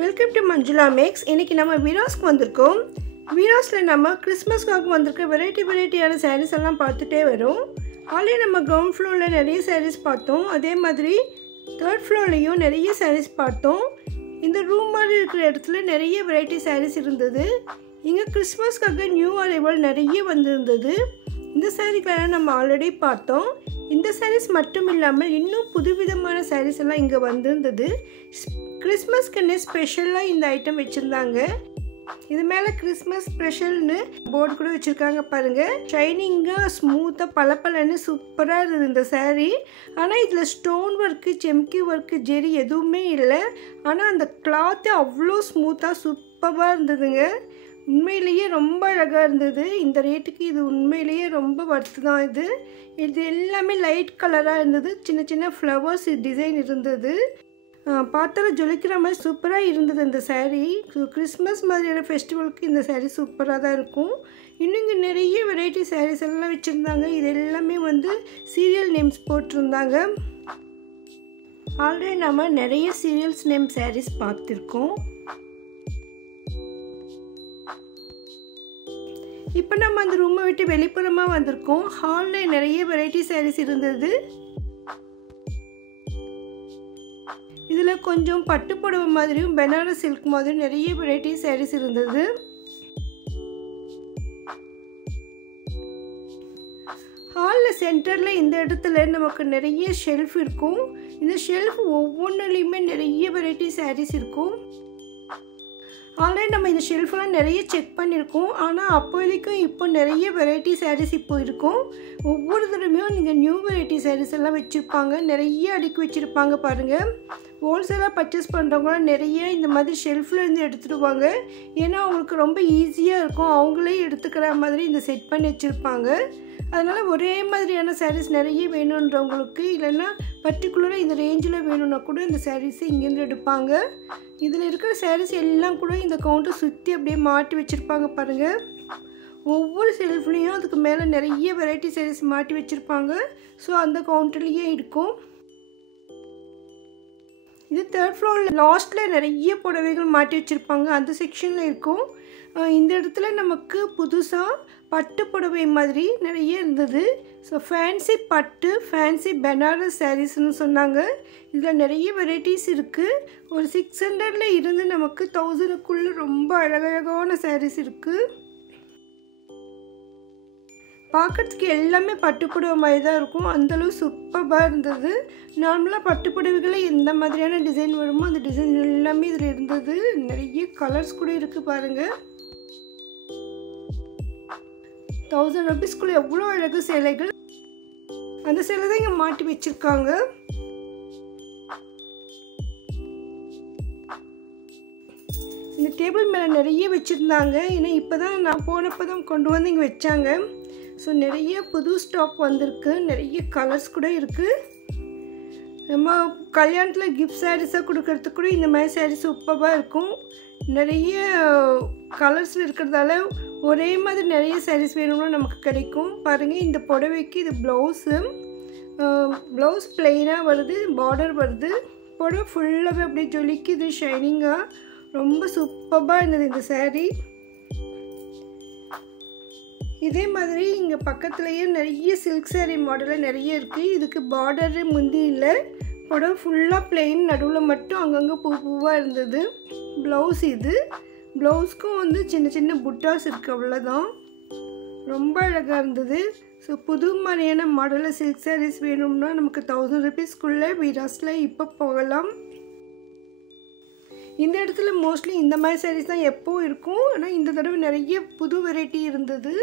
Welcome to Manjula maths. இன்றைக்கி நம்ம வீராஸ்க்கு வந்திருக்கோம். வீராஸில் நம்ம கிறிஸ்மஸ்க்காக வந்திருக்க வெரைட்டியான சாரீஸ் எல்லாம் பார்த்துட்டே வரும். ஆல்ரெடி நம்ம கிரவுண்ட் ஃப்ளோரில் நிறைய சாரீஸ் பார்த்தோம். அதே மாதிரி தேர்ட் ஃப்ளோர்லேயும் நிறைய சாரீஸ் பார்த்தோம். இந்த ரூம் மாதிரி இருக்கிற இடத்துல நிறைய வெரைட்டி சாரீஸ் இருந்தது. இங்கே கிறிஸ்மஸ்க்காக நியூ அரைவல் நிறைய வந்திருந்தது. இந்த சாரீக்கெல்லாம் நம்ம ஆல்ரெடி பார்த்தோம். இந்த சாரீஸ் மட்டும் இல்லாமல் இன்னும் புதுவிதமான சாரீஸ் எல்லாம் இங்கே வந்திருந்தது. கிறிஸ்மஸ்க்குன்னு ஸ்பெஷலாக இந்த ஐட்டம் வச்சுருந்தாங்க. இது மேலே கிறிஸ்மஸ் ஸ்பெஷல்னு போர்டு கூட வச்சுருக்காங்க பாருங்கள். ஷைனிங்காக ஸ்மூத்தாக பளபளன்னு சூப்பராக இருந்தது இந்த சாரீ. ஆனால் இதில் ஸ்டோன் ஒர்க்கு, செம்கி ஒர்க்கு, ஜெரி எதுவுமே இல்லை. ஆனால் அந்த கிளாத்து அவ்வளோ ஸ்மூத்தாக சூப்பராக இருந்ததுங்க. உண்மையிலேயே ரொம்ப அழகாக இருந்தது. இந்த ரேட்டுக்கு இது உண்மையிலேயே ரொம்ப வர்த்து தான். இது எல்லாமே லைட் கலராக இருந்தது. சின்ன சின்ன ஃப்ளவர்ஸ் டிசைன் இருந்தது. பார்த்தாலும் ஜொலிக்கிற மாதிரி சூப்பராக இருந்தது இந்த சாரீ. கிறிஸ்மஸ் மாதிரியான ஃபெஸ்டிவலுக்கு இந்த சாரீ சூப்பராக தான் இருக்கும். இன்னும் இங்கே நிறைய வெரைட்டி சாரீஸ் எல்லாம் வச்சுருந்தாங்க. இது எல்லாமே சீரியல் நேம்ஸ் போட்டிருந்தாங்க. ஆல்ரெடி நம்ம நிறைய சீரியல்ஸ் நேம் சாரீஸ் பார்த்துருக்கோம். இப்போ நம்ம அந்த ரூமை விட்டு வெளிப்புறமாக வந்திருக்கோம். ஹாலில் நிறைய வெரைட்டி சாரீஸ் இருந்தது. இதில் கொஞ்சம் பட்டு புடவை மாதிரியும் பனாரஸ் சில்க் மாதிரியும் நிறைய வெரைட்டி சாரீஸ் இருந்தது. ஹாலில் சென்டரில் இந்த இடத்துல நமக்கு நிறைய ஷெல்ஃப் இருக்கும். இந்த ஷெல்ஃப் ஒவ்வொன்றுலேயுமே நிறைய வெரைட்டி சாரீஸ் இருக்கும். ஆல்ரெடி நம்ம இந்த ஷெல்ஃபெலாம் நிறைய செக் பண்ணியிருக்கோம். ஆனால் அப்போதைக்கும் இப்போ நிறைய வெரைட்டி சாரீஸ் இப்போ இருக்கும். ஒவ்வொரு தடவையும் நீங்கள் நியூ வெரைட்டி சாரீஸ் எல்லாம் வச்சுருப்பாங்க. நிறைய அடுக்கி வச்சுருப்பாங்க பாருங்கள். ஹோல்சேலாக பர்ச்சேஸ் பண்ணுறவங்களாம் நிறைய இந்த மாதிரி ஷெல்ஃப்லேருந்து எடுத்துடுவாங்க. ஏன்னா அவங்களுக்கு ரொம்ப ஈஸியாக இருக்கும். அவங்களே எடுத்துக்கிற மாதிரி இந்த செட் பண்ணி வச்சுருப்பாங்க. அதனால் ஒரே மாதிரியான சாரீஸ் நிறைய வேணுன்றவங்களுக்கு, இல்லைன்னா பர்டிகுலராக இந்த ரேஞ்சில் வேணும்னா கூட இந்த சாரீஸை இங்கேருந்து எடுப்பாங்க. இதில் இருக்கிற சாரீஸ் எல்லாம் கூட இந்த கவுண்டர் சுற்றி அப்படியே மாட்டி வச்சுருப்பாங்க பாருங்கள். ஒவ்வொரு செல்ஃப்லேயும் அதுக்கு மேலே நிறைய வெரைட்டி சாரீஸ் மாட்டி வச்சுருப்பாங்க. ஸோ அந்த கவுண்டர்லேயே இருக்கும். இது தேர்ட் ஃப்ளோரில் லாஸ்ட்டில் நிறைய புடவைகள் மாட்டி வச்சுருப்பாங்க. அந்த செக்ஷனில் இருக்கும். இந்த இடத்துல நமக்கு புதுசாக பட்டு புடவை மாதிரி நிறைய இருந்தது. ஸோ ஃபேன்சி பட்டு, ஃபேன்சி பனாரஸ் சாரீஸ்ன்னு சொன்னாங்க. இதில் நிறைய வெரைட்டிஸ் இருக்குது. ஒரு 600 இருந்து நமக்கு 1000க்குள்ளே ரொம்ப அழகழகான சாரீஸ் இருக்குது. பார்க்குறதுக்கு எல்லாமே பட்டு புடவை மாதிரி தான் இருக்கும். அந்தளவு சூப்பராக இருந்தது. நார்மலாக பட்டு புடவைகளில் எந்த மாதிரியான டிசைன் வருமோ அந்த டிசைன் எல்லாமே இதில் இருந்தது. நிறைய கலர்ஸ் கூட இருக்குது பாருங்கள். 1000 ரூபீஸ்க்குள்ளே எவ்வளோ அழகு சேலைகள். அந்த சேலை தான் இங்கே மாட்டி வச்சுருக்காங்க. இந்த டேபிள் மேலே நிறைய வச்சுருந்தாங்க. ஏன்னா இப்போ தான் நான் போனப்போ தான் கொண்டு வந்து இங்கே வச்சாங்க. ஸோ நிறைய புது ஸ்டாக் வந்திருக்கு. நிறைய கலர்ஸ் கூட இருக்குது. நம்ம கல்யாணத்தில் கிஃப்ட் சாரீஸாக கொடுக்கறதுக்கு கூட இந்த மாதிரி சாரீஸ் சூப்பராக இருக்கும். நிறைய கலர்ஸில் இருக்கிறதால ஒரே மாதிரி நிறைய சாரீஸ் வேணும்னா நமக்கு கிடைக்கும். பாருங்கள், இந்த புடவைக்கு இது ப்ளவுஸ் பிளெயினாக வருது, பார்டர் வருது. புடவை ஃபுல்லாகவே அப்படியே ஜொலிக்குது, ஷைனிங்காக ரொம்ப சூப்பராக இருந்தது இந்த சாரீ. இதே மாதிரி இங்கே பக்கத்துலேயே நிறைய சில்க் சாரீ மாடலில் நிறைய இருக்குது. இதுக்கு பார்டரு முந்தி இல்லை. புடவை ஃபுல்லாக பிளெயின், நடுவில் மட்டும் அங்கங்கே பூவாக இருந்தது. ப்ளவுஸ் இது. ப்ளவுஸ்க்கும் சின்ன சின்ன புட்டாஸ் இருக்குது, அவ்வளோதான். ரொம்ப அழகாக இருந்தது. ஸோ புது மாதிரியான மாடலில் சில்க் சாரீஸ் வேணும்னா நமக்கு 1000 ரூபீஸ்க்குள்ளே வீராஸில் இப்போ போகலாம். இந்த இடத்துல மோஸ்ட்லி இந்த மாதிரி சாரீஸ் தான் எப்போவும் இருக்கும். ஆனால் இந்த தடவை நிறைய புது வெரைட்டி இருந்தது.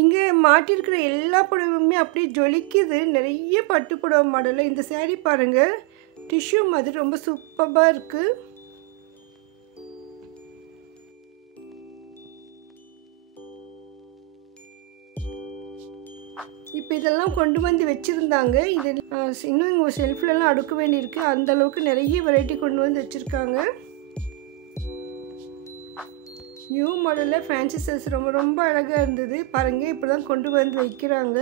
இங்கே மாட்டியிருக்கிற எல்லா புடவையுமே அப்படியே ஜொலிக்குது. நிறைய பட்டு புடவை மாடலில் இந்த சாரீ பாருங்கள். டிஷ்யூ மாதிரி ரொம்ப சூப்பராக இருக்குது. இப்போ இதெல்லாம் கொண்டு வந்து வச்சுருந்தாங்க. இது இன்னும் இங்கே ஷெல்ஃப்லலாம் அடுக்க வேண்டியிருக்கு. அந்தளவுக்கு நிறைய வெரைட்டி கொண்டு வந்து வச்சுருக்காங்க. நியூ மாடலில் ஃபேன்சி சாரீஸ் ரொம்ப அழகாக இருந்தது. பாருங்கள், இப்போ தான் கொண்டு வந்து வைக்கிறாங்க.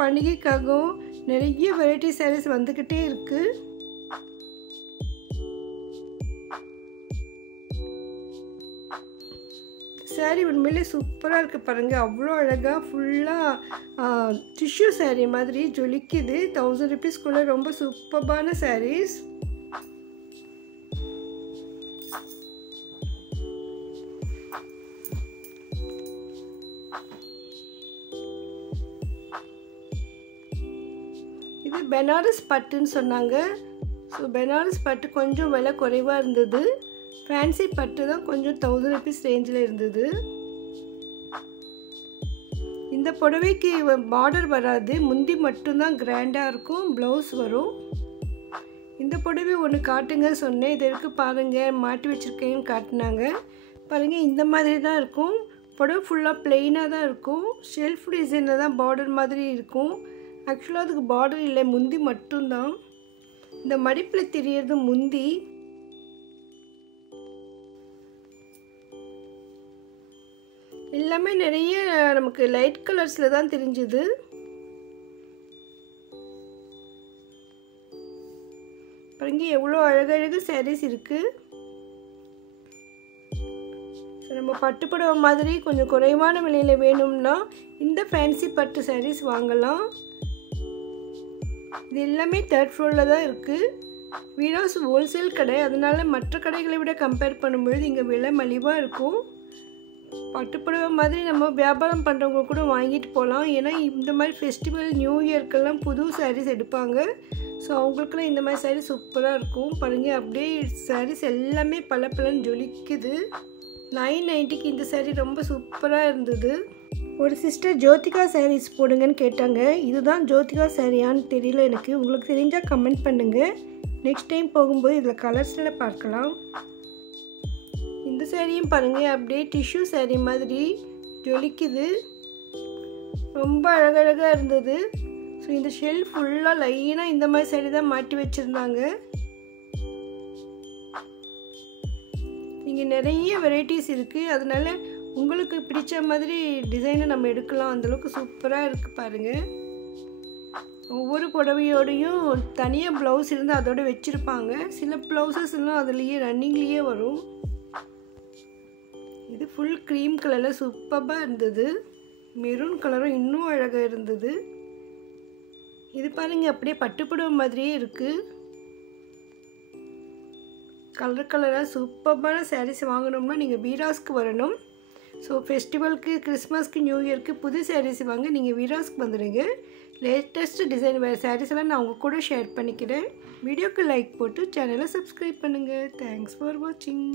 பண்டிகைக்காகவும் நிறைய வெரைட்டி சாரீஸ் வந்துக்கிட்டே இருக்குது. சாரீ உண்மையிலே சூப்பராக இருக்குது பாருங்கள். அவ்வளோ அழகாக ஃபுல்லாக டிஷ்யூ சாரீ மாதிரி ஜொலிக்குது. 1000 rupeesக்குள்ளே ரொம்ப சூப்பரான சாரீஸ். இது பெனாரஸ் பட்டுன்னு சொன்னாங்க. ஸோ பெனாரஸ் பட்டு கொஞ்சம் விலை குறைவாக இருந்தது. ஃபேன்சி பட்டு தான் கொஞ்சம் 1000 rupees ரேஞ்சில் இருந்தது. இந்த புடவைக்கு பார்டர் வராது, முந்தி மட்டும்தான் கிராண்டாக இருக்கும், ப்ளவுஸ் வரும். இந்த புடவை ஒன்று காட்டுங்க சொன்னேன். இது இருக்கு பாருங்கள், மாட்டி வச்சுருக்கேன்னு காட்டினாங்க. பாருங்கள் இந்த மாதிரி தான் இருக்கும். புடவை ஃபுல்லாக ப்ளெயினாக தான் இருக்கும். ஷெல்ஃப் டிசைனில் தான் பார்டர் மாதிரி இருக்கும். ஆக்சுவலாக அதுக்கு பார்டர் இல்லை, முந்தி மட்டும்தான். இந்த மடிப்பில் தெரியறது முந்தி. எல்லாமே நிறைய நமக்கு லைட் கலர்ஸில் தான் தெரிஞ்சுது. பாருங்க எவ்வளோ அழகழகு சாரீஸ் இருக்குது. ஸோ நம்ம பட்டுப்புடவை மாதிரி கொஞ்சம் குறைவான விலையில் வேணும்னா இந்த ஃபேன்சி பட்டு சாரீஸ் வாங்கலாம். இது எல்லாமே 3rd floorல தான் இருக்குது. வீராஸ் ஹோல்சேல் கடை, அதனால மற்ற கடைகளை விட கம்பேர் பண்ணும்பொழுது இங்கே விலை மலிவாக இருக்கும். பட்டுப்புடவை மாதிரி நம்ம வியாபாரம் பண்ணுறவங்க கூட வாங்கிட்டு போகலாம். ஏன்னா இந்த மாதிரி ஃபெஸ்டிவல் நியூ இயர்க்கெல்லாம் புது சாரீஸ் எடுப்பாங்க. ஸோ அவங்களுக்குலாம் இந்த மாதிரி சாரீஸ் சூப்பராக இருக்கும். பாருங்கள் அப்படியே சாரீஸ் எல்லாமே பளபளன்னு ஜொலிக்குது. 990க்கு இந்த சாரீ ரொம்ப சூப்பராக இருந்தது. ஒரு சிஸ்டர் ஜோதிகா சாரீஸ் போடுங்கன்னு கேட்டாங்க. இதுதான் ஜோதிகா சாரியான்னு தெரியல எனக்கு. உங்களுக்கு தெரிஞ்சால் கமெண்ட் பண்ணுங்கள். நெக்ஸ்ட் டைம் போகும்போது இதில் கலர்ஸில் பார்க்கலாம். இந்த சாரியும் பாருங்கள் அப்படியே டிஷ்யூ சாரீ மாதிரி ஜொலிக்குது. ரொம்ப அழகழகாக இருந்தது. ஸோ இந்த ஷெல்ஃப் ஃபுல்லாக லைனாக இந்த மாதிரி சாரீ தான் மாட்டி வச்சுருந்தாங்க. இங்கே நிறைய வெரைட்டிஸ் இருக்குது. அதனால் உங்களுக்கு பிடிச்ச மாதிரி டிசைனை நம்ம எடுக்கலாம். அந்தளவுக்கு சூப்பராக இருக்குது பாருங்கள். ஒவ்வொரு புடவையோடையும் தனியாக ப்ளவுஸ் இருந்து அதோடு வச்சுருப்பாங்க. சில ப்ளவுசஸ் எல்லாம் அதுலேயே ரன்னிங்லேயே வரும். இது ஃபுல் க்ரீம் கலரில் சூப்பராக இருந்தது. மெரூன் கலரும் இன்னும் அழகாக இருந்தது. இது பாருங்கள் அப்படியே பட்டுப்புடவை மாதிரியே இருக்குது. கலர் கலராக சூப்பரான சாரீஸ் வாங்கணும்னா நீங்கள் வீராஸ்க்கு வரணும். ஸோ ஃபெஸ்டிவலுக்கு, கிறிஸ்மஸ்க்கு, நியூ இயர்க்கு புது சாரீஸ் வாங்க நீங்கள் வீராஸ்க்கு வந்துடுங்க. லேட்டஸ்ட் டிசைன் வேறு சாரீஸ் எல்லாம் நான் உங்கள் கூட ஷேர் பண்ணிக்கிறேன். வீடியோக்கு லைக் போட்டு சேனலை சப்ஸ்கிரைப் பண்ணுங்கள். தேங்க்ஸ் ஃபார் வாட்சிங்.